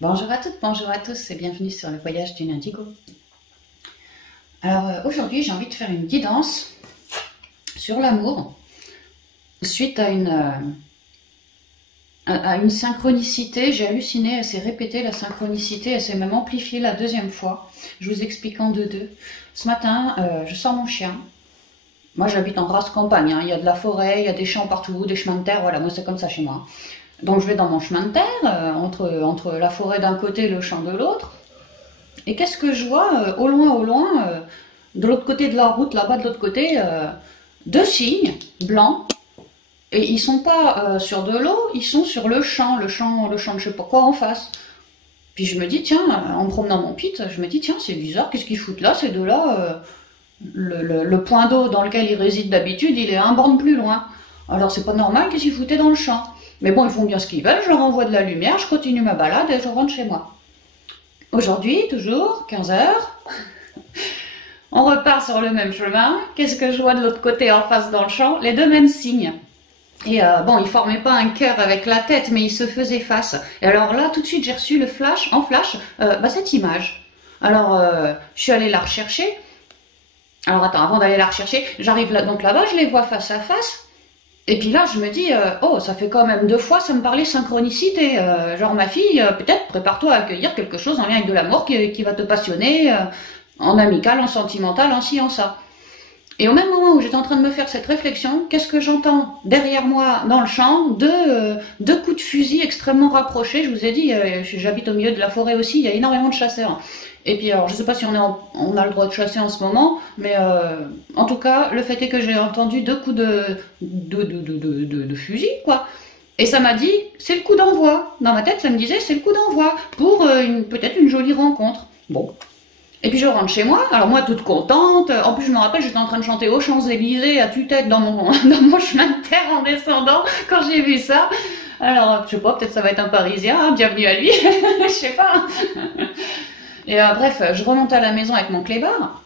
Bonjour à toutes, bonjour à tous et bienvenue sur le voyage d'une indigo. Alors aujourd'hui j'ai envie de faire une guidance sur l'amour suite à une synchronicité. J'ai halluciné, elle s'est répétée la synchronicité, elle s'est même amplifiée la deuxième fois. Je vous explique en deux. Ce matin je sors mon chien. Moi j'habite en race campagne, hein. Il y a de la forêt, il y a des champs partout, des chemins de terre, voilà, moi c'est comme ça chez moi. Donc je vais dans mon chemin de terre, entre la forêt d'un côté et le champ de l'autre. Et qu'est-ce que je vois au loin, de l'autre côté de la route, là-bas de l'autre côté, deux cygnes blancs. Et ils sont pas sur de l'eau, ils sont sur le champ de je sais pas quoi en face. Puis je me dis, tiens, en me promenant mon pit, je me dis, tiens, c'est bizarre, qu'est-ce qu'ils foutent là, ces deux-là le point d'eau dans lequel ils résident d'habitude, il est un borne plus loin. Alors c'est pas normal qu'est-ce qu'ils foutaient dans le champ. Mais bon, ils font bien ce qu'ils veulent, je leur envoie de la lumière, je continue ma balade et je rentre chez moi. Aujourd'hui, toujours, 15 h, on repart sur le même chemin. Qu'est-ce que je vois de l'autre côté en face dans le champ? Les deux mêmes signes. Et bon, ils formaient pas un cœur avec la tête, mais ils se faisaient face. Et alors là, tout de suite, j'ai reçu le flash, cette image. Alors, je suis allée la rechercher. Alors attends, avant d'aller la rechercher, j'arrive là, donc là-bas, je les vois face à face. Et puis là, je me dis, oh, ça fait quand même 2 fois, ça me parlait synchronicité. Genre, ma fille, peut-être, prépare-toi à accueillir quelque chose en lien avec de l'amour qui va te passionner, en amical, en sentimental, en ci, en ça. Et au même moment où j'étais en train de me faire cette réflexion, qu'est-ce que j'entends derrière moi dans le champ? Deux coups de fusil extrêmement rapprochés. Je vous ai dit, j'habite au milieu de la forêt aussi, il y a énormément de chasseurs. Et puis alors, je ne sais pas si on a le droit de chasser en ce moment, mais en tout cas, le fait est que j'ai entendu 2 coups de fusil, quoi. Et ça m'a dit, c'est le coup d'envoi. Dans ma tête, ça me disait, c'est le coup d'envoi pour peut-être une jolie rencontre. Bon. Et puis je rentre chez moi, alors moi toute contente, en plus je me rappelle j'étais en train de chanter aux Champs-Élysées à tue-tête dans mon chemin de terre en descendant quand j'ai vu ça. Alors je sais pas, peut-être ça va être un Parisien, hein, bienvenue à lui, je sais pas. Et bref, je remonte à la maison avec mon clébard.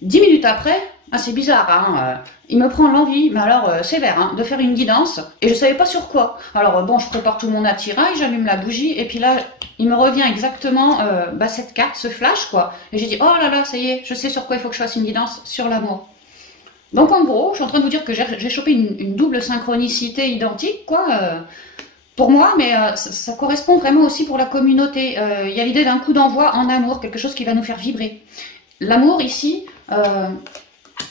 10 minutes après, c'est bizarre, hein, il me prend l'envie, mais alors sévère, hein, de faire une guidance, et je savais pas sur quoi. Alors bon, je prépare tout mon attirail, j'allume la bougie, et puis là, il me revient exactement cette carte, ce flash, quoi. Et j'ai dit, oh là là, ça y est, je sais sur quoi il faut que je fasse une guidance, sur l'amour. Donc en gros, je suis en train de vous dire que j'ai chopé une double synchronicité identique, quoi, pour moi, mais ça correspond vraiment aussi pour la communauté. Il y a l'idée d'un coup d'envoi en amour, quelque chose qui va nous faire vibrer. L'amour ici,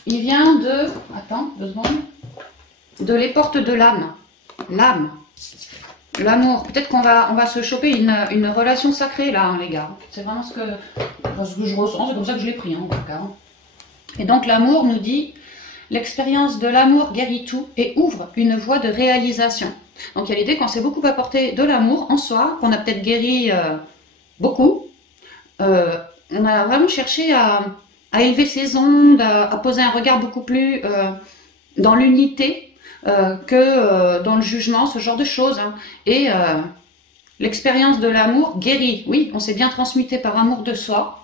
il vient de... Attends, 2 secondes. De les portes de l'âme. L'âme. L'amour. Peut-être qu'on va se choper une relation sacrée là, hein, les gars. C'est vraiment ce que je ressens. C'est comme ça que je l'ai pris, hein, en tout cas. Et donc l'amour nous dit, l'expérience de l'amour guérit tout et ouvre une voie de réalisation. Donc il y a l'idée qu'on s'est beaucoup apporté de l'amour en soi, qu'on a peut-être guéri beaucoup. On a vraiment cherché à élever ses ondes, à poser un regard beaucoup plus dans l'unité que dans le jugement, ce genre de choses. Hein. Et l'expérience de l'amour guérit. Oui, on s'est bien transmuté par amour de soi.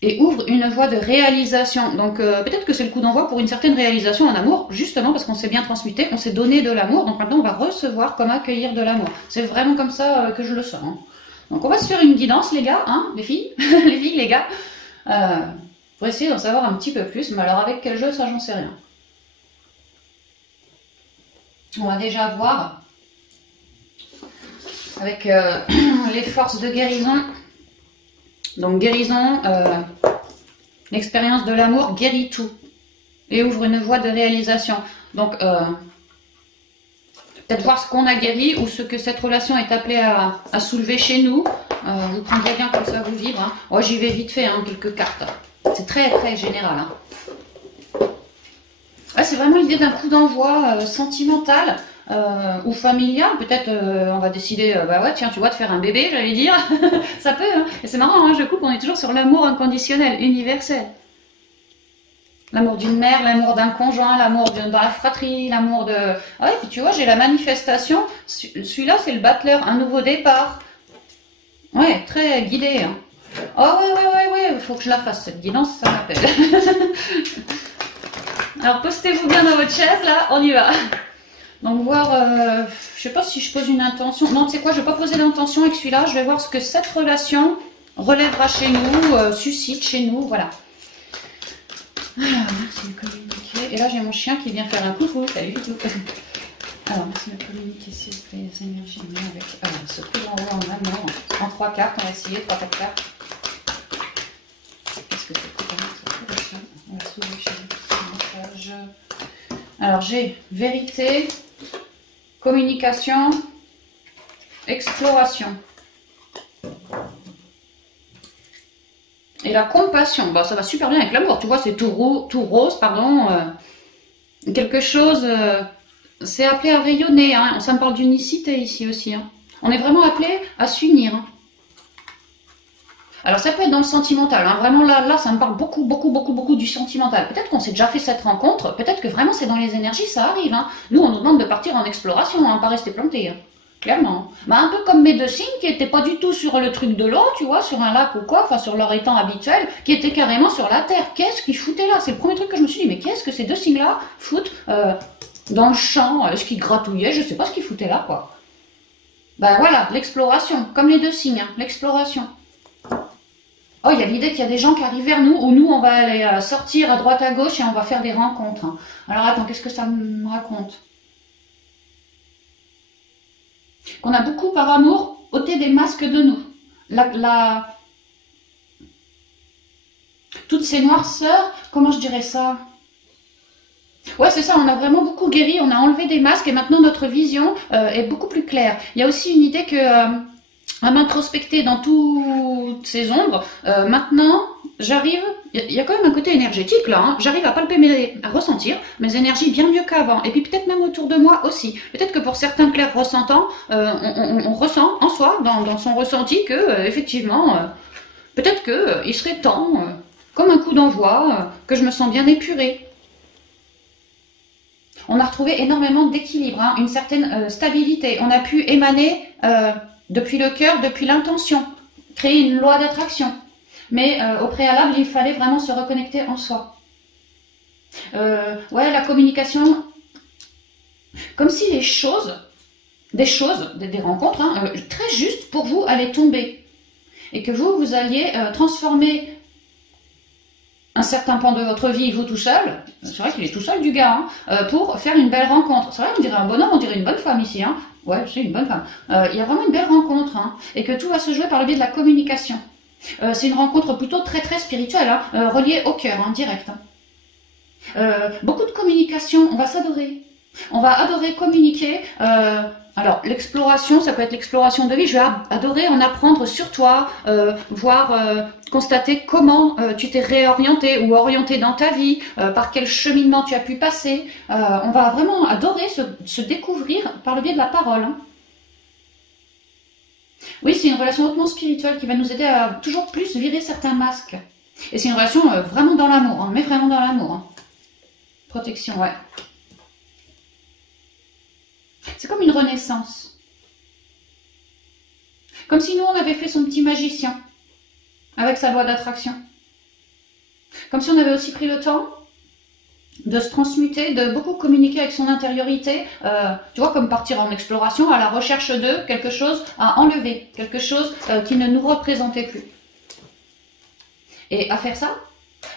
Et ouvre une voie de réalisation. Donc peut-être que c'est le coup d'envoi pour une certaine réalisation en amour, justement parce qu'on s'est bien transmuté, on s'est donné de l'amour, donc maintenant on va recevoir comme accueillir de l'amour. C'est vraiment comme ça que je le sens. Hein. Donc on va se faire une guidance, les gars, hein, les filles, les filles, les gars, pour essayer d'en savoir un petit peu plus. Mais alors avec quel jeu, ça j'en sais rien. On va déjà voir avec les forces de guérison. Donc guérison, l'expérience de l'amour guérit tout et ouvre une voie de réalisation. Donc peut-être voir ce qu'on a guéri ou ce que cette relation est appelée à soulever chez nous. Vous prendrez bien comme ça vous vibre. Hein. Oh, j'y vais vite fait, hein, quelques cartes. C'est très très général. Hein. Ouais, c'est vraiment l'idée d'un coup d'envoi sentimental ou familial. Peut-être on va décider, ouais tiens tu vois, de faire un bébé, j'allais dire. Ça peut, hein. Et c'est marrant, hein, je coupe, on est toujours sur l'amour inconditionnel, universel. L'amour d'une mère, l'amour d'un conjoint, l'amour dans la fratrie, l'amour de... Ah ouais, puis tu vois, j'ai la manifestation. Celui-là, c'est le battleur, un nouveau départ. Ouais, très guidé. Hein. Oh ouais, il faut que je la fasse, cette guidance, ça m'appelle. Alors, postez-vous bien dans votre chaise, là, on y va. Donc voir, je sais pas si je pose une intention. Non, tu sais quoi, je vais pas poser d'intention avec celui-là. Je vais voir ce que cette relation relèvera chez nous, suscite chez nous, voilà. Alors, merci de communiquer. Et là, j'ai mon chien qui vient faire un coucou. Salut, coucou. Alors, merci de communiquer, s'il vous plaît, les énergies avec. Alors, ce coup en haut en amont, en 3 cartes, on va essayer 3-4 cartes. Qu'est-ce que c'est que ça? On va s'ouvrir chez ce message. Alors, j'ai vérité, communication, exploration. Et la compassion, bah, ça va super bien avec l'amour, tu vois, c'est tout rose, pardon. Quelque chose, c'est appelé à rayonner, hein. Ça me parle d'unicité ici aussi. Hein. On est vraiment appelé à s'unir. Hein. Alors ça peut être dans le sentimental, hein. Vraiment là, ça me parle beaucoup du sentimental. Peut-être qu'on s'est déjà fait cette rencontre, peut-être que vraiment c'est dans les énergies, ça arrive. Hein. Nous, on nous demande de partir en exploration, hein, pas rester planté. Hein. Clairement. Bah, un peu comme mes deux signes qui n'étaient pas du tout sur le truc de l'eau, tu vois, sur un lac ou quoi, enfin sur leur étang habituel, qui étaient carrément sur la terre. Qu'est-ce qu'ils foutaient là? C'est le premier truc que je me suis dit, mais qu'est-ce que ces deux signes-là foutent dans le champ? Est-ce qu'ils gratouillaient? Je sais pas ce qu'ils foutaient là, quoi. Ben voilà, l'exploration, comme les deux signes, hein, l'exploration. Oh, il y a l'idée qu'il y a des gens qui arrivent vers nous, où nous, on va aller sortir à droite à gauche et on va faire des rencontres. Hein. Alors attends, qu'est-ce que ça me raconte? Qu'on a beaucoup par amour ôté des masques de nous. Toutes ces noirceurs, comment je dirais ça? Ouais, c'est ça, on a vraiment beaucoup guéri, on a enlevé des masques et maintenant notre vision est beaucoup plus claire. Il y a aussi une idée que, à m'introspecter dans toutes ces ombres, maintenant, j'arrive, il y a quand même un côté énergétique là, hein, j'arrive à palper, à ressentir mes énergies bien mieux qu'avant. Et puis peut-être même autour de moi aussi. Peut-être que pour certains clairs ressentants, on ressent en soi, dans son ressenti, que effectivement, peut-être qu'il serait temps, comme un coup d'envoi, que je me sens bien épurée. On a retrouvé énormément d'équilibre, hein, une certaine stabilité. On a pu émaner depuis le cœur, depuis l'intention, créer une loi d'attraction. Mais au préalable, il fallait vraiment se reconnecter en soi. Ouais, la communication, comme si des rencontres, hein, très justes pour vous allaient tomber. Et que vous alliez transformer un certain pan de votre vie, vous tout seul, c'est vrai qu'il est tout seul du gars, hein, pour faire une belle rencontre. C'est vrai, on dirait un bonhomme, on dirait une bonne femme ici. Hein. Ouais, c'est une bonne femme. Il y a vraiment une belle rencontre, hein, et que tout va se jouer par le biais de la communication. C'est une rencontre plutôt très spirituelle, hein, reliée au cœur, hein, direct. Hein. Beaucoup de communication, on va s'adorer. On va adorer communiquer. Alors, l'exploration, ça peut être l'exploration de vie. Je vais adorer en apprendre sur toi, voir, constater comment tu t'es réorienté ou orienté dans ta vie, par quel cheminement tu as pu passer. On va vraiment adorer se découvrir par le biais de la parole. Hein. Oui, c'est une relation hautement spirituelle qui va nous aider à toujours plus virer certains masques. Et c'est une relation vraiment dans l'amour, hein, mais vraiment dans l'amour. Hein. Protection, ouais. C'est comme une renaissance. Comme si nous, on avait fait son petit magicien, avec sa loi d'attraction. Comme si on avait aussi pris le temps de se transmuter, de beaucoup communiquer avec son intériorité, tu vois, comme partir en exploration à la recherche de quelque chose à enlever, quelque chose qui ne nous représentait plus. Et à faire ça,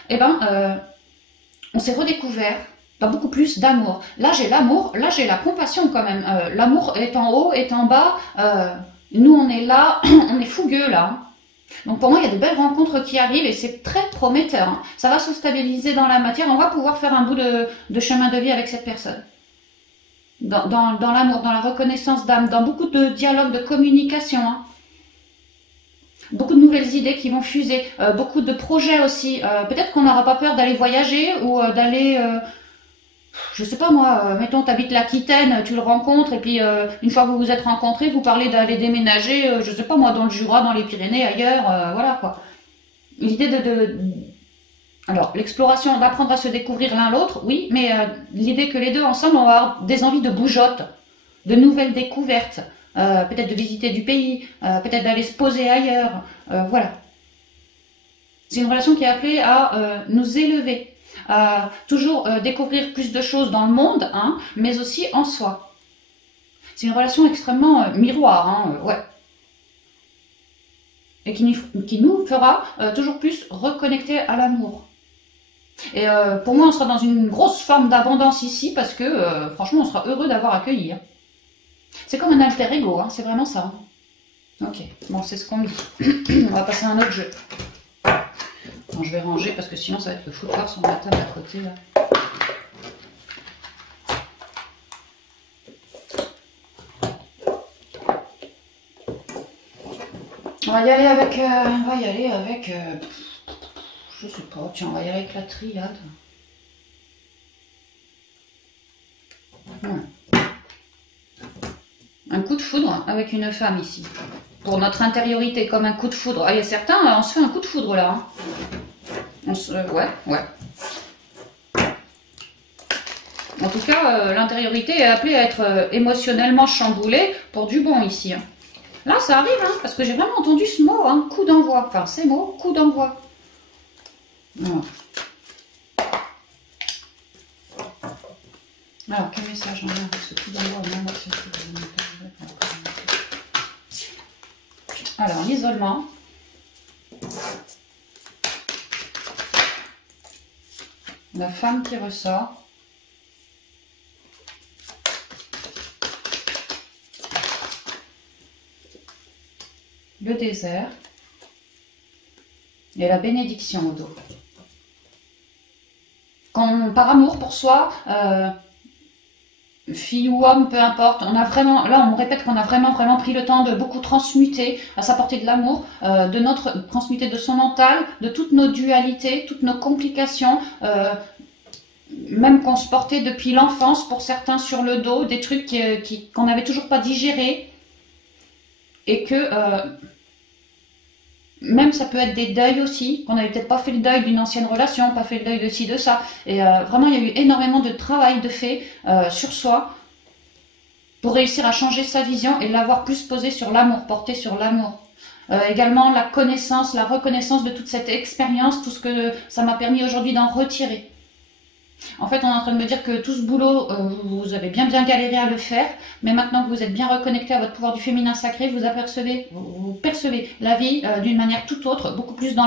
eh ben, on s'est redécouvert dans beaucoup plus d'amour. Là, j'ai l'amour, là, j'ai la compassion quand même. L'amour est en haut, est en bas. Nous, on est là, on est fougueux là. Donc pour moi, il y a de belles rencontres qui arrivent et c'est très prometteur. Hein. Ça va se stabiliser dans la matière. On va pouvoir faire un bout de chemin de vie avec cette personne. Dans l'amour, dans la reconnaissance d'âme, dans beaucoup de dialogues, de communication. Hein. Beaucoup de nouvelles idées qui vont fuser. Beaucoup de projets aussi. Peut-être qu'on n'aura pas peur d'aller voyager ou d'aller... je sais pas moi, mettons t'habites l'Aquitaine, tu le rencontres et puis une fois que vous vous êtes rencontrés, vous parlez d'aller déménager, je sais pas moi, dans le Jura, dans les Pyrénées, ailleurs, voilà quoi. L'idée alors l'exploration, d'apprendre à se découvrir l'un l'autre, oui, mais l'idée que les deux ensemble, on va avoir des envies de bougeotte, de nouvelles découvertes, peut-être de visiter du pays, peut-être d'aller se poser ailleurs, voilà. C'est une relation qui est appelée à nous élever. Toujours découvrir plus de choses dans le monde, hein, mais aussi en soi. C'est une relation extrêmement miroir, hein, ouais. Et qui nous fera toujours plus reconnecter à l'amour. Et pour moi, on sera dans une grosse forme d'abondance ici parce que, franchement, on sera heureux d'avoir accueilli. Hein. C'est comme un alter ego, hein, c'est vraiment ça. Ok, bon, c'est ce qu'on me dit. On va passer à un autre jeu. Bon, je vais ranger parce que sinon, ça va être le foutoir sur la table à côté, là. On va y aller avec, je sais pas, tiens, on va y aller avec la triade. Un coup de foudre avec une femme ici. Pour notre intériorité, comme un coup de foudre. Ah, il y a certains, on se fait un coup de foudre là. Hein. Ouais. En tout cas, l'intériorité est appelée à être émotionnellement chamboulée pour du bon ici. Hein. Là, ça arrive, hein, parce que j'ai vraiment entendu ce mot, hein, coup d'envoi. Enfin, ces mots, coup d'envoi. Voilà. Alors, quel message on a avec ce coup d'envoi? Alors, l'isolement. La femme qui ressort. Le désert. Et la bénédiction au dos. Quand, par amour pour soi, fille ou homme, peu importe, on a vraiment, là on répète qu'on a vraiment pris le temps de beaucoup transmuter, à s'apporter de l'amour, transmuter de son mental, de toutes nos dualités, toutes nos complications, même qu'on se portait depuis l'enfance pour certains sur le dos, des trucs qu'on n'avait toujours pas digérés, et que même ça peut être des deuils aussi, qu'on n'avait peut-être pas fait le deuil d'une ancienne relation, pas fait le deuil de ci, de ça. Et vraiment, il y a eu énormément de travail de fait sur soi pour réussir à changer sa vision et l'avoir plus posée sur l'amour, portée sur l'amour. Également, la connaissance, la reconnaissance de toute cette expérience, tout ce que ça m'a permis aujourd'hui d'en retirer. En fait, on est en train de me dire que tout ce boulot, vous avez bien galéré à le faire, mais maintenant que vous êtes bien reconnecté à votre pouvoir du féminin sacré, vous percevez la vie d'une manière tout autre, beaucoup plus dans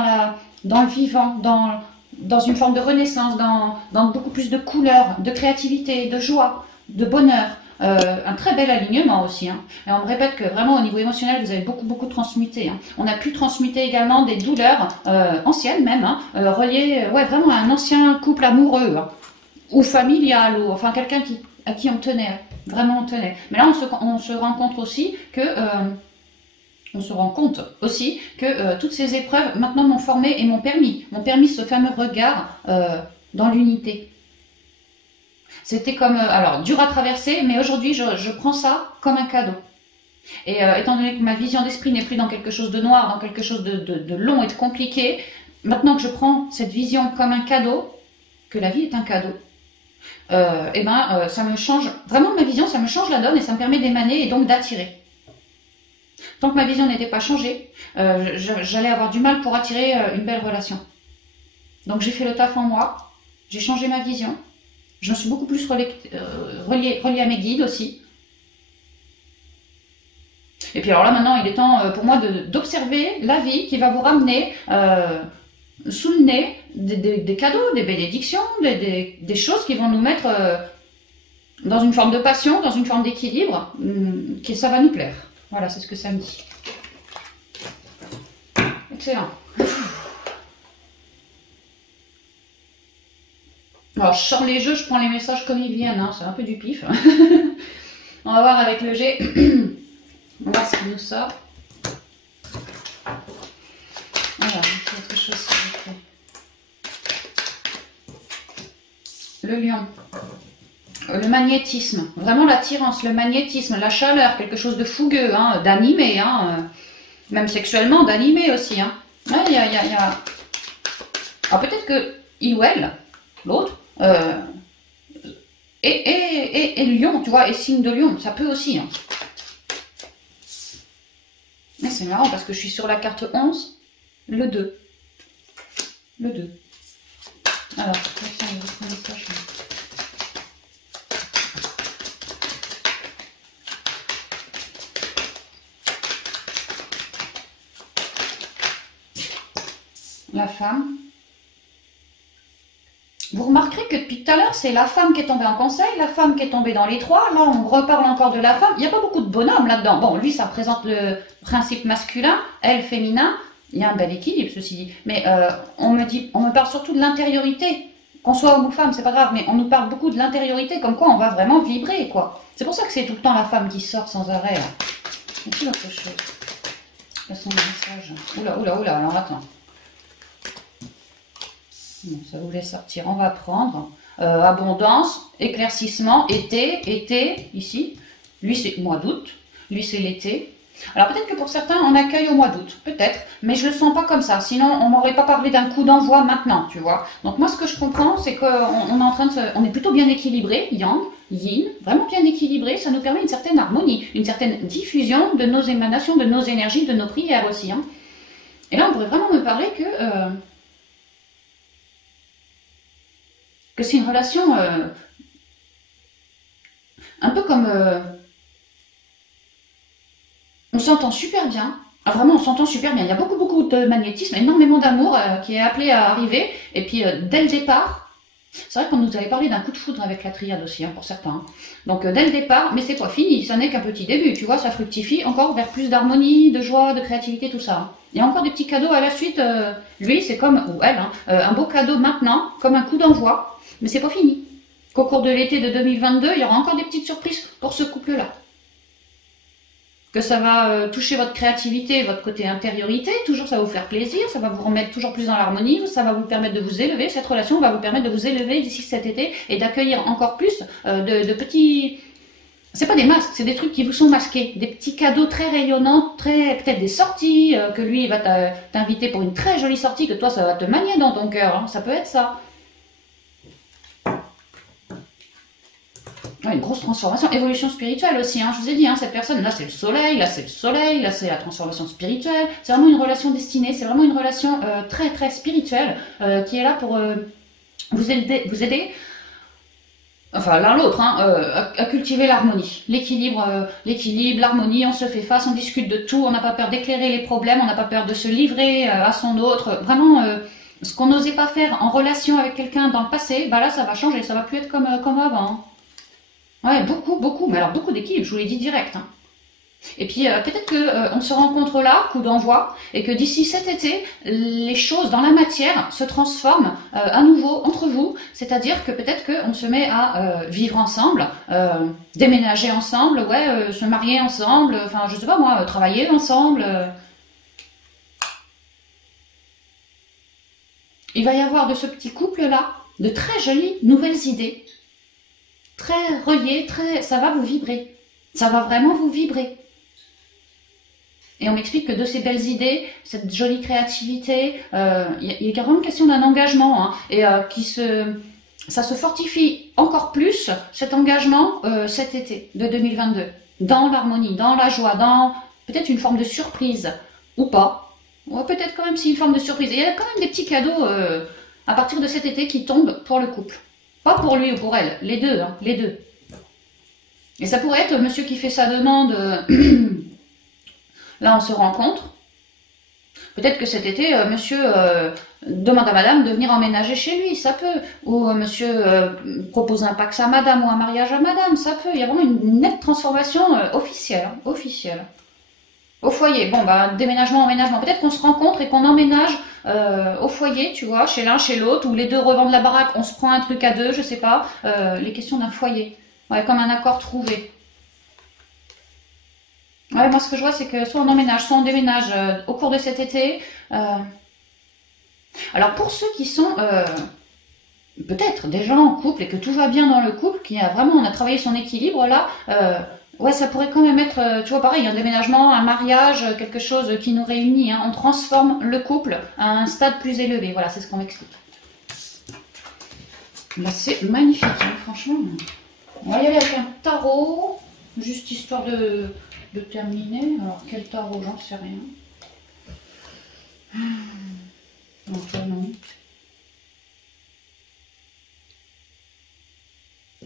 le vivant, dans une forme de renaissance, dans beaucoup plus de couleurs, de créativité, de joie, de bonheur. Un très bel alignement aussi. Hein. Et on me répète que vraiment au niveau émotionnel, vous avez beaucoup transmuté. Hein. On a pu transmuter également des douleurs anciennes même, hein, reliées vraiment à un ancien couple amoureux. Hein. Ou familial, ou enfin quelqu'un à qui on tenait, vraiment on tenait. Mais là, on se rend compte aussi que, toutes ces épreuves maintenant m'ont formé et m'ont permis ce fameux regard dans l'unité. C'était comme, alors dur à traverser, mais aujourd'hui je prends ça comme un cadeau. Et étant donné que ma vision d'esprit n'est plus dans quelque chose de noir, dans quelque chose de long et de compliqué, maintenant que je prends cette vision comme un cadeau, que la vie est un cadeau, ça me change vraiment ma vision, ça me change la donne et ça me permet d'émaner et donc d'attirer. Tant que ma vision n'était pas changée, j'allais avoir du mal pour attirer une belle relation. Donc j'ai fait le taf en moi, j'ai changé ma vision, je me suis beaucoup plus reliée à mes guides aussi. Et puis alors là maintenant il est temps pour moi d'observer la vie qui va vous ramener sous le nez des cadeaux, des bénédictions, des choses qui vont nous mettre dans une forme de passion, dans une forme d'équilibre, que ça va nous plaire. Voilà, c'est ce que ça me dit. Excellent. Alors, je sors les jeux, je prends les messages comme ils viennent, hein, c'est un peu du pif. On va voir avec le G. On va voir ce qu'il nous sort. Voilà, c'est autre chose s'il vous plaît. Le lion. Le magnétisme, vraiment l'attirance, le magnétisme, la chaleur, quelque chose de fougueux, hein, d'animé, hein, même sexuellement d'animé aussi. Hein. Ouais, Alors peut-être que il ou elle, l'autre, et lion, tu vois, et signe de lion, ça peut aussi. Hein. Mais c'est marrant parce que je suis sur la carte 11, le 2. Le 2. Alors, tiens, je vais prendre ça, la femme. Vous remarquerez que depuis tout à l'heure, c'est la femme qui est tombée en conseil, la femme qui est tombée dans les trois. Là, on reparle encore de la femme. Il n'y a pas beaucoup de bonhommes là-dedans. Bon, lui, ça représente le principe masculin, elle, féminin. Il y a un bel équilibre, ceci dit. Mais on me parle surtout de l'intériorité. Qu'on soit homme ou femme, c'est pas grave, mais on nous parle beaucoup de l'intériorité, comme quoi on va vraiment vibrer, quoi. C'est pour ça que c'est tout le temps la femme qui sort sans arrêt. Et puis autre chose. Là, son message. Oula, oula, oula, alors attends. Bon, ça voulait sortir. On va prendre abondance, éclaircissement, été, ici. Lui, c'est mois d'août. Lui, c'est l'été. Alors peut-être que pour certains, on accueille au mois d'août, peut-être, mais je le sens pas comme ça. Sinon, on m'aurait pas parlé d'un coup d'envoi maintenant, tu vois. Donc moi, ce que je comprends, c'est qu'on est en train de on est plutôt bien équilibré, yang, yin, vraiment bien équilibré. Ça nous permet une certaine harmonie, une certaine diffusion de nos émanations, de nos énergies, de nos prières aussi. Hein. Et là, on pourrait vraiment me parler que c'est une relation un peu comme on s'entend super bien. Ah, vraiment, on s'entend super bien. Il y a beaucoup de magnétisme, énormément d'amour qui est appelé à arriver. Et puis, dès le départ, c'est vrai qu'on nous avait parlé d'un coup de foudre avec la triade aussi, hein, pour certains. Hein. Donc, dès le départ, mais c'est pas fini, ça n'est qu'un petit début, tu vois, ça fructifie encore vers plus d'harmonie, de joie, de créativité, tout ça. Hein. Il y a encore des petits cadeaux à la suite. Lui, c'est comme, ou elle, hein, un beau cadeau maintenant, comme un coup d'envoi, mais c'est pas fini. Qu'au cours de l'été de 2022, il y aura encore des petites surprises pour ce couple-là. Que ça va toucher votre créativité, votre côté intériorité, toujours ça va vous faire plaisir, ça va vous remettre toujours plus dans l'harmonie, ça va vous permettre de vous élever, cette relation va vous permettre de vous élever d'ici cet été et d'accueillir encore plus de petits... C'est pas des masques, c'est des trucs qui vous sont masqués, des petits cadeaux très rayonnants, peut-être des sorties, que lui il va t'inviter pour une très jolie sortie, que toi ça va te manier dans ton cœur, hein, ça peut être ça. Une grosse transformation, évolution spirituelle aussi, hein, je vous ai dit, hein, cette personne, là c'est le soleil, là c'est la transformation spirituelle, c'est vraiment une relation destinée, c'est vraiment une relation très spirituelle qui est là pour vous aider, enfin l'un l'autre, hein, à cultiver l'harmonie, l'équilibre, l'harmonie, on se fait face, on discute de tout, on n'a pas peur d'éclairer les problèmes, on n'a pas peur de se livrer à son autre, vraiment... ce qu'on n'osait pas faire en relation avec quelqu'un dans le passé, bah là ça va changer, ça va plus être comme avant. Hein. Ouais, beaucoup, mais alors beaucoup d'équilibre, je vous l'ai dit direct. Hein. Et puis peut-être qu'on se rencontre là, coup d'envoi, et que d'ici cet été, les choses dans la matière se transforment à nouveau entre vous, c'est-à-dire que peut-être qu'on se met à vivre ensemble, déménager ensemble, ouais, se marier ensemble, enfin je sais pas moi, travailler ensemble. Il va y avoir de ce petit couple-là de très jolies nouvelles idées. Très relié, ça va vous vibrer. Ça va vraiment vous vibrer. Et on m'explique que de ces belles idées, cette jolie créativité, il est carrément question d'un engagement, hein, et ça se fortifie encore plus, cet engagement, cet été de 2022, dans l'harmonie, dans la joie, dans peut-être une forme de surprise, ou pas. Ouais, peut-être quand même si une forme de surprise. Et il y a quand même des petits cadeaux à partir de cet été qui tombent pour le couple. Pas pour lui ou pour elle, les deux, hein, les deux. Et ça pourrait être monsieur qui fait sa demande, là on se rencontre. Peut-être que cet été, monsieur demande à madame de venir emménager chez lui, ça peut. Ou monsieur propose un pax à madame ou un mariage à madame, ça peut. Il y a vraiment une nette transformation officielle, hein, officielle. Au foyer, bon bah déménagement, emménagement, peut-être qu'on se rencontre et qu'on emménage au foyer, tu vois, chez l'un, chez l'autre, ou les deux revendent la baraque, on se prend un truc à deux, je sais pas, les questions d'un foyer, ouais, comme un accord trouvé. Ouais, moi ce que je vois c'est que soit on emménage, soit on déménage au cours de cet été. Alors pour ceux qui sont peut-être déjà en couple et que tout va bien dans le couple, qui a vraiment, on a travaillé son équilibre là, ouais, ça pourrait quand même être, tu vois, pareil, un déménagement, un mariage, quelque chose qui nous réunit. Hein. On transforme le couple à un stade plus élevé. Voilà, c'est ce qu'on m'explique. Là, c'est magnifique, hein, franchement. On va y aller avec un tarot, juste histoire de terminer. Alors, quel tarot, j'en sais rien. Donc, non.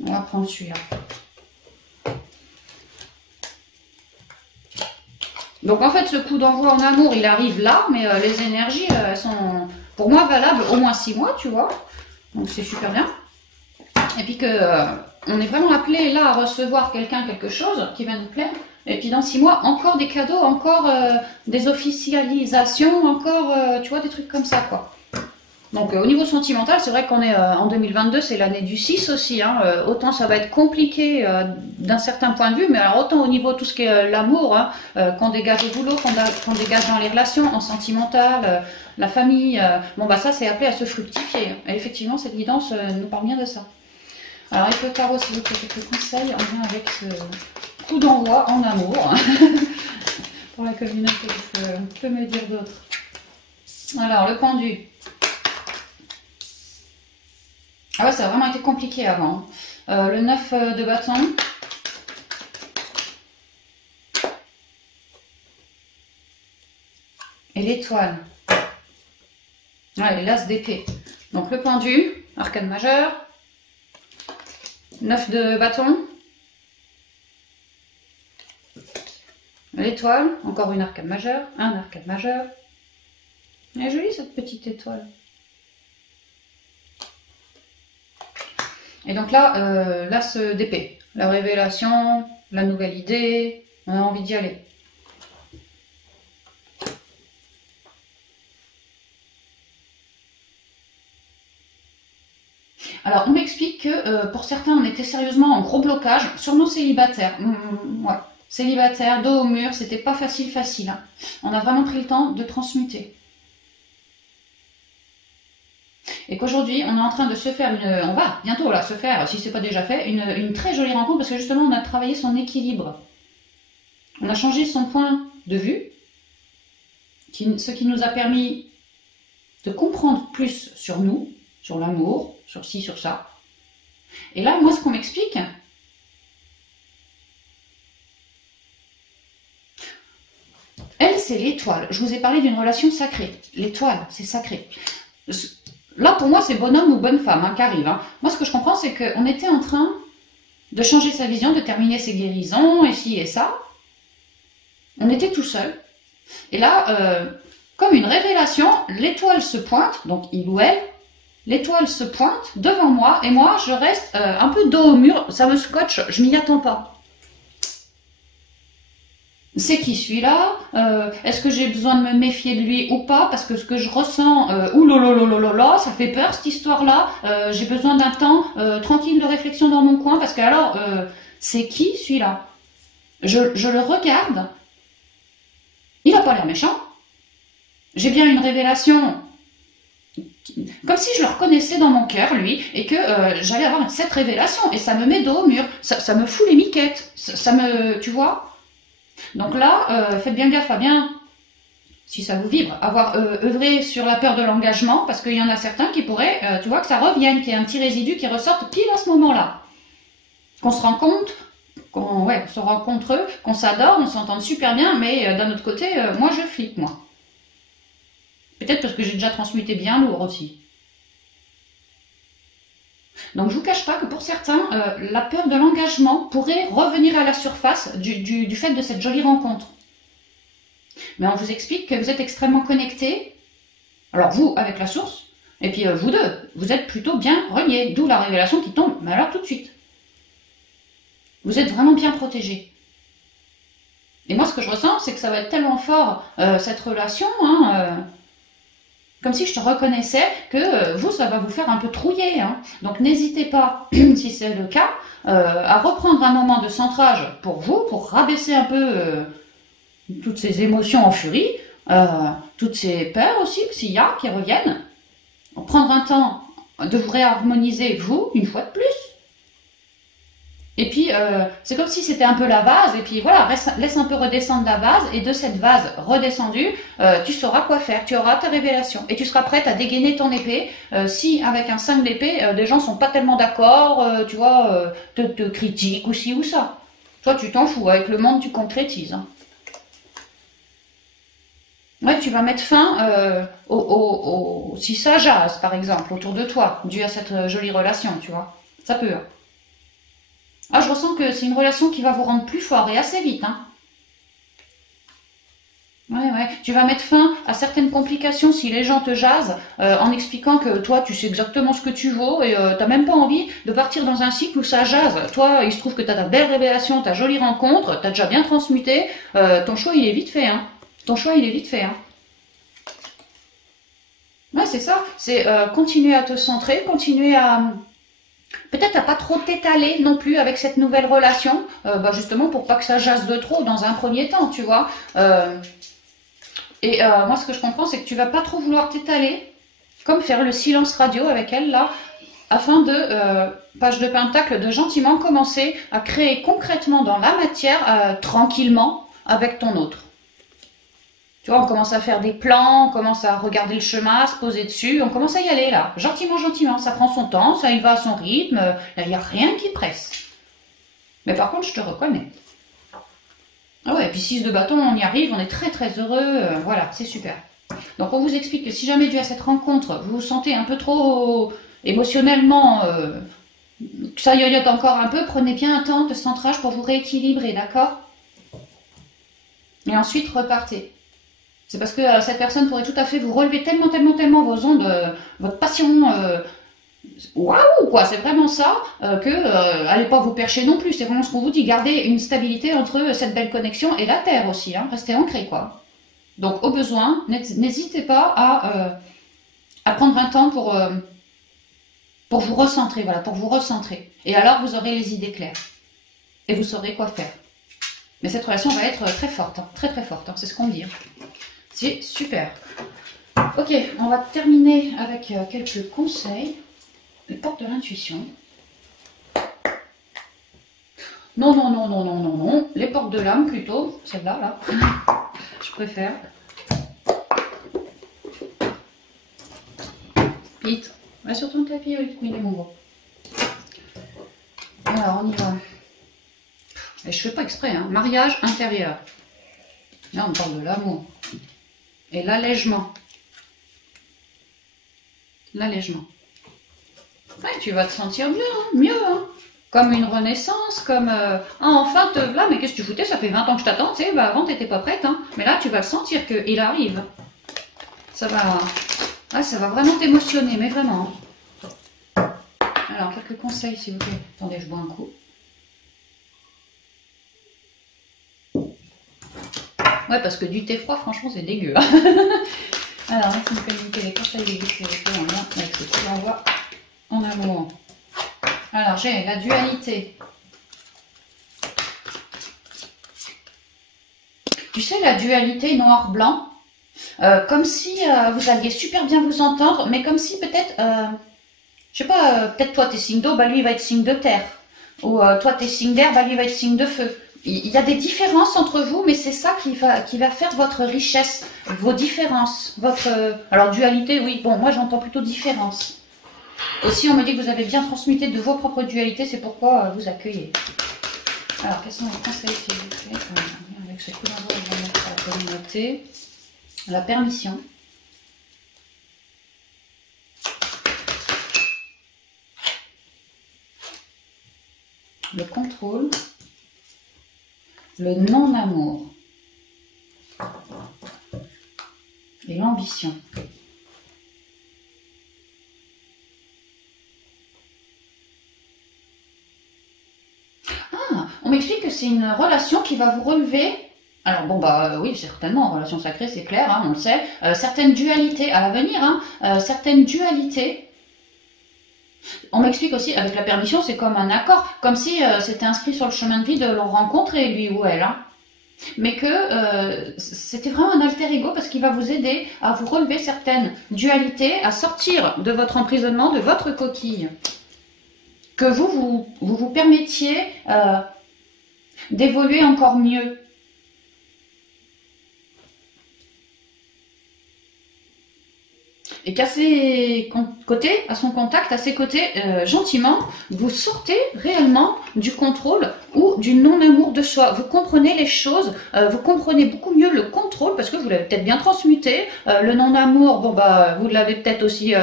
On va prendre celui-là. Donc en fait ce coup d'envoi en amour il arrive là, mais les énergies elles sont pour moi valable au moins 6 mois, tu vois. Donc c'est super bien. Et puis que on est vraiment appelé là à recevoir quelqu'un, quelque chose qui va nous plaire. Et puis dans 6 mois, encore des cadeaux, encore des officialisations, encore, tu vois, des trucs comme ça, quoi. Donc au niveau sentimental, c'est vrai qu'on est en 2022, c'est l'année du 6 aussi. Hein, autant ça va être compliqué d'un certain point de vue, mais alors autant au niveau de tout ce qui est l'amour, hein, qu'on dégage au boulot, qu'on dégage dans les relations, en sentimental, la famille, bon bah ça c'est appelé à se fructifier. Et effectivement, cette guidance nous parle bien de ça. Alors il peut tarot, s'il vous plaît, quelques conseils en lien avec ce coup d'envoi en amour pour la communauté, que peut me dire d'autre. Alors le pendu. Ah ouais, ça a vraiment été compliqué avant. Le 9 de bâton. Et l'étoile. Ouais, l'as d'épée. Donc le pendu, arcane majeur. 9 de bâton. L'étoile, encore une arcane majeure. Un arcane majeur. Elle est jolie cette petite étoile. Et donc là, l'as d'épée, la révélation, la nouvelle idée, on a envie d'y aller. Alors on m'explique que pour certains on était sérieusement en gros blocage, sûrement célibataire. Ouais. Célibataire, dos au mur, c'était pas facile. Hein. On a vraiment pris le temps de transmuter. Et qu'aujourd'hui, on est en train de se faire on va bientôt là se faire, si c'est pas déjà fait, une très jolie rencontre parce que justement on a travaillé son équilibre. On a changé son point de vue, ce qui nous a permis de comprendre plus sur nous, sur l'amour, sur ci, sur ça. Et là, moi, ce qu'on m'explique, elle, c'est l'étoile. Je vous ai parlé d'une relation sacrée. L'étoile, c'est sacré. Là, pour moi, c'est bonhomme ou bonne femme hein, qui arrive. Hein. Moi, ce que je comprends, c'est qu'on était en train de changer sa vision, de terminer ses guérisons, et ci et ça. On était tout seul. Et là, comme une révélation, l'étoile se pointe, donc il ou elle, l'étoile se pointe devant moi, et moi, je reste un peu dos au mur, ça me scotche, je m'y attends pas. C'est qui celui-là? Est-ce que j'ai besoin de me méfier de lui ou pas? Parce que ce que je ressens, oulolololololo, ça fait peur cette histoire-là. J'ai besoin d'un temps tranquille de réflexion dans mon coin parce que alors, c'est qui celui-là? Je le regarde. Il n'a pas l'air méchant. J'ai bien une révélation, comme si je le reconnaissais dans mon cœur, lui, et que j'allais avoir cette révélation. Et ça me met dos au mur. Ça me fout les miquettes. Ça me, tu vois? Donc là, faites bien gaffe à bien, si ça vous vibre, avoir œuvré sur la peur de l'engagement, parce qu'il y en a certains qui pourraient, tu vois, que ça revienne, qu'il y ait un petit résidu qui ressorte pile à ce moment-là. Qu'on se rend compte, qu'on se rencontre, qu'on s'adore, on s'entend super bien, mais d'un autre côté, moi je flippe, moi. Peut-être parce que j'ai déjà transmuté bien lourd aussi. Donc je vous cache pas que pour certains, la peur de l'engagement pourrait revenir à la surface du fait de cette jolie rencontre. Mais on vous explique que vous êtes extrêmement connectés. Alors vous, avec la source, et puis vous deux, vous êtes plutôt bien reliés, d'où la révélation qui tombe, mais alors tout de suite. Vous êtes vraiment bien protégés. Et moi ce que je ressens, c'est que ça va être tellement fort, cette relation, comme si je te reconnaissais que vous, ça va vous faire un peu trouiller. Hein. Donc n'hésitez pas, si c'est le cas, à reprendre un moment de centrage pour vous, pour rabaisser un peu toutes ces émotions en furie, toutes ces peurs aussi, s'il y a, qui reviennent. Prendre un temps de vous réharmoniser, vous, une fois de plus. Et puis, c'est comme si c'était un peu la vase, et puis voilà, laisse un peu redescendre la vase, et de cette vase redescendue, tu sauras quoi faire, tu auras ta révélation, et tu seras prête à dégainer ton épée, si avec un 5 d'épée, des gens sont pas tellement d'accord, tu vois, te critiquent ou ci ou ça. Toi, tu t'en fous, avec le monde, tu concrétises. Hein. Ouais, tu vas mettre fin si ça jase, par exemple, autour de toi, dû à cette jolie relation, tu vois. Ça peut. Hein. Ah, je ressens que c'est une relation qui va vous rendre plus fort et assez vite. Hein. Ouais. Tu vas mettre fin à certaines complications si les gens te jasent en expliquant que toi, tu sais exactement ce que tu vaux et t'as même pas envie de partir dans un cycle où ça jase. Toi, il se trouve que t'as ta belle révélation, ta jolie rencontre, t'as déjà bien transmuté. Ton choix, il est vite fait, hein. Ton choix, il est vite fait, hein. Ouais, c'est ça. C'est continuer à te centrer, continuer à... Peut-être à pas trop t'étaler non plus avec cette nouvelle relation, justement pour pas que ça jase de trop dans un premier temps, tu vois. Moi, ce que je comprends, c'est que tu vas pas trop vouloir t'étaler, comme faire le silence radio avec elle, là, afin de, page de pentacle, de gentiment commencer à créer concrètement dans la matière, tranquillement, avec ton autre. Tu vois, on commence à faire des plans, on commence à regarder le chemin, à se poser dessus, on commence à y aller, là, gentiment, gentiment. Ça prend son temps, ça y va à son rythme, il n'y a rien qui presse. Mais par contre, je te reconnais. Ah ouais, et puis 6 de bâton, on y arrive, on est très très heureux, voilà, c'est super. Donc on vous explique que si jamais dû à cette rencontre, vous vous sentez un peu trop émotionnellement, que ça yoyote encore un peu, prenez bien un temps de centrage pour vous rééquilibrer, d'accord? Et ensuite repartez. C'est parce que cette personne pourrait tout à fait vous relever tellement vos ondes, votre passion, waouh quoi, c'est vraiment ça, allez pas vous percher non plus, c'est vraiment ce qu'on vous dit, gardez une stabilité entre cette belle connexion et la Terre aussi, hein, restez ancré quoi. Donc au besoin, n'hésitez pas à prendre un temps pour vous recentrer, voilà, pour vous recentrer. Et alors vous aurez les idées claires. Et vous saurez quoi faire. Mais cette relation va être très forte, hein, très très forte, hein, c'est ce qu'on dit. Hein. C'est super. Ok, on va terminer avec quelques conseils. Les portes de l'intuition. Non. Les portes de l'âme plutôt. Celle-là, là. Je préfère. Pete. Va sur ton tapis, il est mon gros. Alors, on y va. Et je fais pas exprès, hein. Mariage intérieur. Là, on parle de l'amour. Et l'allègement. L'allègement. Ouais, tu vas te sentir mieux, hein, mieux, hein. Comme une renaissance, comme... Ah, enfin, là, mais qu'est-ce que tu foutais? Ça fait 20 ans que je t'attends, tu sais, avant, t'étais pas prête, hein. Mais là, tu vas le sentir qu'il arrive. Ça va... Ah, ça va vraiment t'émotionner, mais vraiment. Alors, quelques conseils, s'il vous plaît. Attendez, je bois un coup. Ouais, parce que du thé froid, franchement, c'est dégueu. Hein. Alors, merci de communiquer les conseils des guides en lien avec ce que l'on voit en amour. Alors, j'ai la dualité. Tu sais, la dualité noir-blanc, comme si vous alliez super bien vous entendre, mais comme si peut-être, je sais pas, peut-être toi t'es signe d'eau, bah lui il va être signe de terre. Ou toi t'es signe d'air, bah lui il va être signe de feu. Il y a des différences entre vous, mais c'est ça qui va faire votre richesse, vos différences, alors dualité, oui, bon, moi j'entends plutôt différence. Aussi, on me dit que vous avez bien transmuté de vos propres dualités, c'est pourquoi vous accueillez. Alors, quels sont les conseils s'il vous plaît? Avec ce coup d'envoi, je vais mettre la communauté. La permission. Le contrôle. Le non-amour. Et l'ambition. On m'explique que c'est une relation qui va vous relever. Alors bon oui, certainement, relation sacrée, c'est clair, hein, on le sait. Certaines dualités à l'avenir, hein, certaines dualités. On m'explique aussi, avec la permission, c'est comme un accord, comme si c'était inscrit sur le chemin de vie de le rencontrer, lui ou elle. Hein. Mais que c'était vraiment un alter ego parce qu'il va vous aider à vous relever certaines dualités, à sortir de votre emprisonnement, de votre coquille. Que vous permettiez d'évoluer encore mieux. Et qu'à ses côtés, à son contact, à ses côtés, gentiment, vous sortez réellement du contrôle ou du non-amour de soi. Vous comprenez les choses, vous comprenez beaucoup mieux le contrôle parce que vous l'avez peut-être bien transmuté. Le non-amour, bon vous l'avez peut-être aussi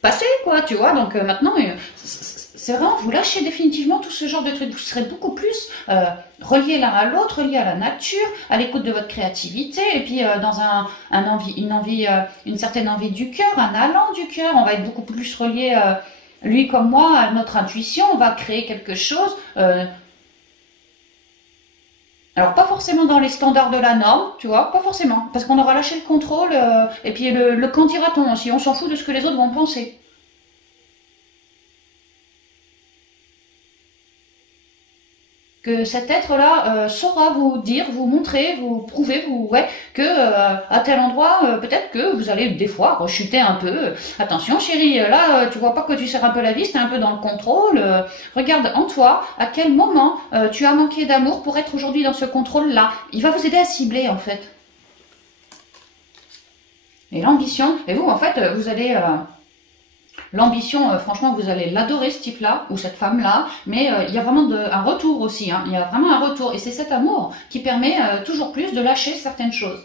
passé, quoi, tu vois. Donc maintenant, c'est vraiment vous lâchez définitivement tout ce genre de trucs. Vous serez beaucoup plus reliés l'un à l'autre, reliés à la nature, à l'écoute de votre créativité, et puis dans une certaine envie du cœur, un allant du cœur. On va être beaucoup plus reliés, lui comme moi, à notre intuition. On va créer quelque chose. Alors, pas forcément dans les standards de la norme, tu vois, pas forcément, parce qu'on aura lâché le contrôle, et puis le qu'en dira-t-on aussi, on s'en fout de ce que les autres vont penser. Que cet être-là saura vous dire, vous montrer, vous prouver, que à tel endroit, peut-être que vous allez des fois rechuter un peu. Attention chérie, là, tu vois pas que tu serres un peu la vis, t'es un peu dans le contrôle. Regarde en toi, à quel moment tu as manqué d'amour pour être aujourd'hui dans ce contrôle-là. Il va vous aider à cibler en fait. Et l'ambition, et vous en fait, vous allez... L'ambition, franchement, vous allez l'adorer ce type-là, ou cette femme-là, mais il y a vraiment un retour aussi, hein. Il y a vraiment un retour, et c'est cet amour qui permet toujours plus de lâcher certaines choses.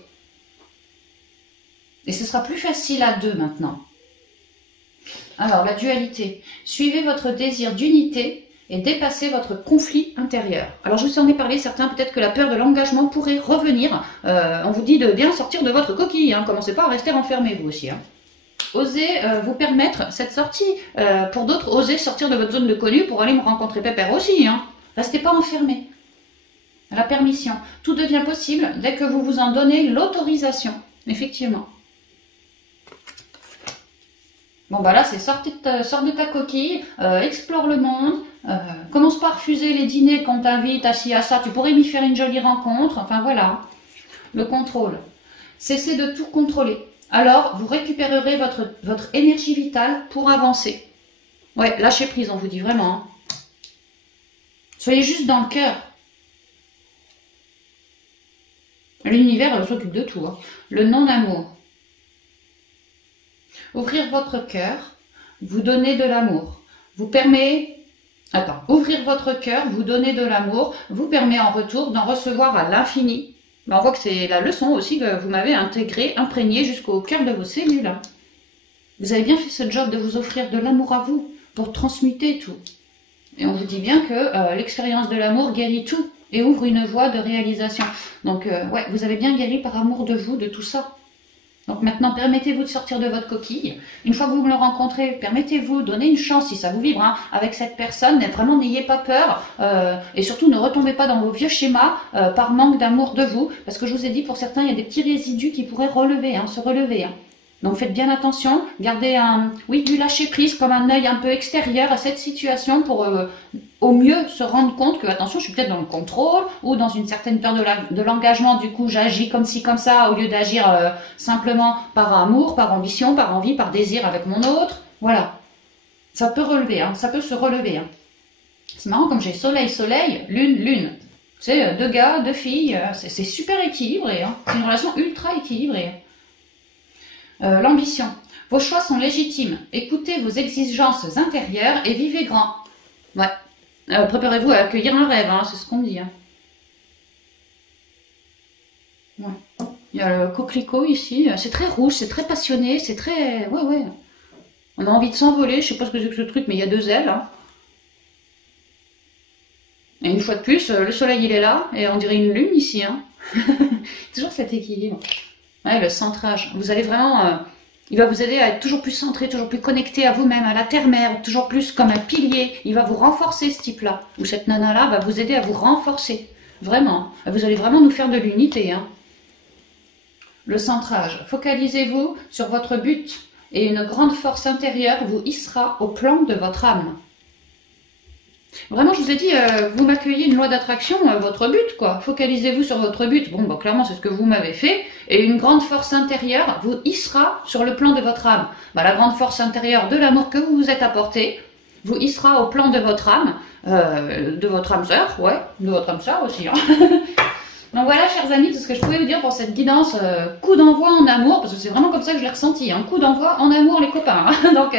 Et ce sera plus facile à deux maintenant. Alors, la dualité. Suivez votre désir d'unité et dépassez votre conflit intérieur. Alors, je vous en ai parlé, certains, peut-être que la peur de l'engagement pourrait revenir. On vous dit de bien sortir de votre coquille, hein. Commencez pas à rester enfermé, vous aussi, hein. Osez vous permettre cette sortie. Pour d'autres, osez sortir de votre zone de connu pour aller me rencontrer Pépère aussi. Hein. Restez pas enfermés. La permission. Tout devient possible dès que vous vous en donnez l'autorisation. Effectivement. Bon bah là, c'est sors de ta coquille, explore le monde, commence pas à refuser les dîners qu'on t'invite, à ci, à ça. Tu pourrais m'y faire une jolie rencontre. Enfin voilà. Le contrôle. Cessez de tout contrôler. Alors, vous récupérerez votre énergie vitale pour avancer. Ouais, lâchez prise, on vous dit vraiment. Hein. Soyez juste dans le cœur. L'univers s'occupe de tout. Hein. Le non-amour. Ouvrir votre cœur, vous donner de l'amour. Vous permet... Attends, ouvrir votre cœur, vous donner de l'amour, vous permet en retour d'en recevoir à l'infini. On voit que c'est la leçon aussi que vous m'avez intégrée, imprégnée jusqu'au cœur de vos cellules. Vous avez bien fait ce job de vous offrir de l'amour à vous, pour transmuter tout. Et on vous dit bien que l'expérience de l'amour guérit tout et ouvre une voie de réalisation. Donc, ouais, vous avez bien guéri par amour de vous, de tout ça. Donc maintenant, permettez-vous de sortir de votre coquille. Une fois que vous me le rencontrez, permettez-vous, donnez une chance si ça vous vibre hein, avec cette personne. Vraiment, n'ayez pas peur et surtout ne retombez pas dans vos vieux schémas par manque d'amour de vous. Parce que je vous ai dit, pour certains, il y a des petits résidus qui pourraient relever, hein, se relever. Hein. Donc faites bien attention, gardez du lâcher prise comme un œil un peu extérieur à cette situation pour au mieux se rendre compte que, attention, je suis peut-être dans le contrôle ou dans une certaine peur de l'engagement, du coup j'agis comme ci, comme ça, au lieu d'agir simplement par amour, par ambition, par envie, par désir avec mon autre. Voilà, ça peut relever, hein, ça peut se relever. Hein. C'est marrant comme j'ai soleil, soleil, lune, lune. C'est deux gars, deux filles, c'est super équilibré, hein. C'est une relation ultra équilibrée. L'ambition. Vos choix sont légitimes. Écoutez vos exigences intérieures et vivez grand. Ouais. Préparez-vous à accueillir un rêve, hein, c'est ce qu'on dit. Hein. Ouais. Il y a le coquelicot ici. C'est très rouge, c'est très passionné, c'est très... Ouais, ouais. On a envie de s'envoler. Je sais pas ce que c'est que ce truc, mais il y a deux ailes. Hein. Et une fois de plus, le soleil il est là, et on dirait une lune ici. Hein. Toujours cet équilibre. Ouais, le centrage. Vous allez vraiment... il va vous aider à être toujours plus centré, toujours plus connecté à vous-même, à la terre-mère, toujours plus comme un pilier. Il va vous renforcer, ce type-là. Ou cette nana-là va vous aider à vous renforcer. Vraiment. Vous allez vraiment nous faire de l'unité. Hein. Le centrage. Focalisez-vous sur votre but. Et une grande force intérieure vous hissera au plan de votre âme. Vraiment, je vous ai dit, vous m'accueillez une loi d'attraction, votre but, quoi. Focalisez-vous sur votre but. Bon, bah, clairement, c'est ce que vous m'avez fait. Et une grande force intérieure vous hissera sur le plan de votre âme. Bah, la grande force intérieure de l'amour que vous vous êtes apporté vous hissera au plan de votre âme sœur, ouais, de votre âme sœur aussi. Hein. Donc voilà, chers amis, tout ce que je pouvais vous dire pour cette guidance coup d'envoi en amour, parce que c'est vraiment comme ça que je l'ai ressenti, hein, coup d'envoi en amour les copains. Hein. Donc,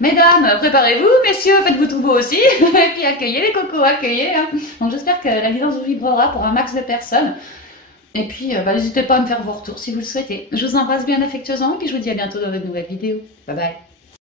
mesdames, préparez-vous, messieurs, faites-vous tout beau aussi, et puis accueillez les cocos, accueillez. Hein. Donc j'espère que la guidance vous vibrera pour un max de personnes. Et puis, n'hésitez pas à me faire vos retours si vous le souhaitez. Je vous embrasse bien affectueusement, et puis je vous dis à bientôt dans une nouvelle vidéo. Bye bye.